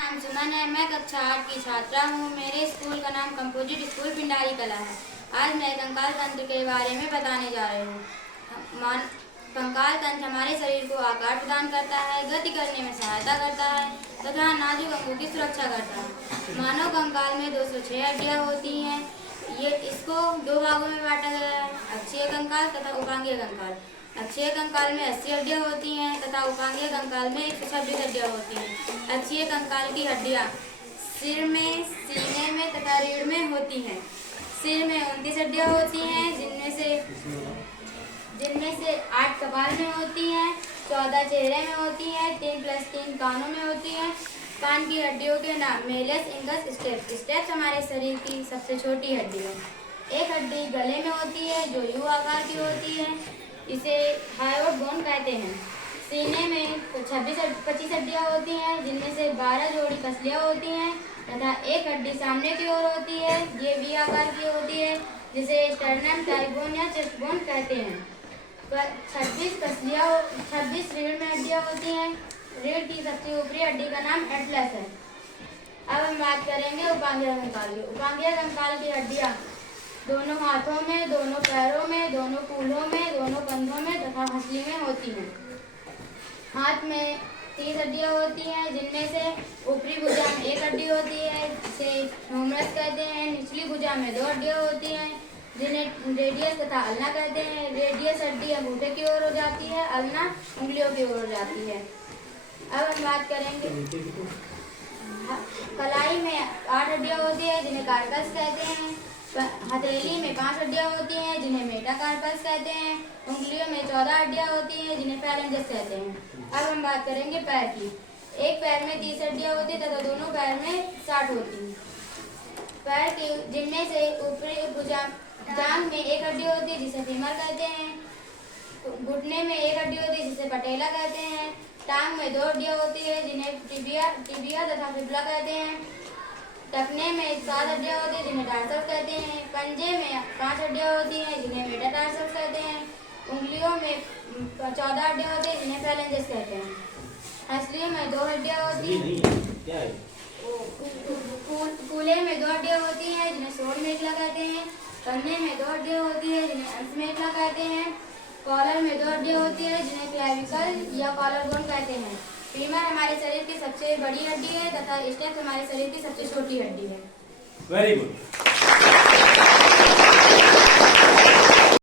नाम सुमन है। मैं कक्षा 8 की छात्रा हूँ। मेरे स्कूल का नाम कंपोजिट स्कूल पिंडारी कला है। आज मैं कंकाल तंत्र के बारे में बताने जा रही हूँ। कंकाल तंत्र हमारे शरीर को आकार प्रदान करता है, गति करने में सहायता करता है तथा नाजुक अंगों की सुरक्षा करता है। मानव कंकाल में 206 हड्डियाँ होती हैं। इसको दो भागों में बांटा गया है, अक्षीय कंकाल तथा उपांगीय कंकाल। अक्षीय कंकाल में 80 हड्डियाँ होती हैं तथा उपांगीय कंकाल में 126 हड्डियाँ होती हैं। अक्षीय कंकाल की हड्डियाँ सिर में, सीने में तथा रीढ़ में होती हैं। सिर में 29 हड्डियाँ होती हैं, जिनमें से 8 कपाल में होती हैं, 14 चेहरे में होती हैं, 3 + 3 कानों में होती हैं। कान की हड्डियों के नाम मेलस, इंगस, स्टेप्स। स्टेप्स हमारे शरीर की सबसे छोटी हड्डी है। एक हड्डी गले में होती है जो यू आकार की होती है, इसे हायोइड बोन कहते हैं। सीने में 25 हड्डियाँ होती हैं, जिनमें से 12 जोड़ी पसलियाँ होती हैं तथा एक हड्डी सामने की ओर होती है, ये वी आकार की होती है, जिसे स्टर्नम, टाई बोन या चेस्ट बोन कहते हैं। 26 रीढ़ में हड्डियाँ होती हैं। रीढ़ की सबसे ऊपरी हड्डी का नाम एटलस है। अब हम बात करेंगे उपांगीय कंकाल की। उपांगीय कंकाल की हड्डियाँ दोनों हाथों में, दोनों पैरों में, दोनों कूल्हों में, दोनों कंधों में तथा हंसली में होती हैं। हाथ में 30 हड्डियाँ होती हैं, जिनमें से ऊपरी भुजा में 1 हड्डी होती है, जिसे ह्यूमरस कहते हैं। निचली भुजा में 2 हड्डियाँ होती हैं, जिन्हें रेडियस तथा अल्ना कहते हैं। रेडियस हड्डी अंगूठे की ओर हो जाती है, अल्ना उंगलियों की ओर हो जाती है। अब हम बात करेंगे, कलाई में 8 हड्डियाँ होती है, जिन्हें कार्पस कहते हैं। हथेली में 5 हड्डियाँ होती हैं, जिन्हें मेटाकार्पस कहते हैं। उंगलियों में 14 हड्डियाँ होती हैं, जिन्हें फैलेंजेस कहते हैं। अब हम बात करेंगे पैर की। एक पैर में 30 हड्डियाँ होती हैं तथा दोनों पैर में 60 होती हैं। पैर की जिनमें से ऊपरी भुजा जांघ में 1 हड्डी होती है, जिसे फीमर कहते हैं। घुटने में 1 हड्डी होती है, जिसे पटेला कहते हैं। टांग में 2 हड्डियाँ होती है, जिन्हें टिबिया तथा फिबुला कहते हैं। टखने में 7 हड्डियाँ होती हैं, जिन्हें टार्सस कहते हैं। पंजे में 5 हड्डियाँ होती हैं, जिन्हें मेटाटार्सस कहते हैं। उंगलियों में 14 हड्डियाँ होती हैं, जिन्हें फैलेंजेस कहते हैं। हंसली में 2 हड्डियाँ होती हैं। कूल्हे में 2 हड्डियाँ होती हैं, जिन्हें सोड मेखला कहते हैं। कंधे में 2 हड्डियाँ होती हैं, जिन्हें अंश मेखला कहते हैं। कॉलर में 2 हड्डियाँ होती हैं, जिन्हें क्लेविकल या कॉलर बोन कहते हैं। फीमर हमारे शरीर की सबसे बड़ी हड्डी है तथा स्टेप्स हमारे शरीर की सबसे छोटी हड्डी है। Very good.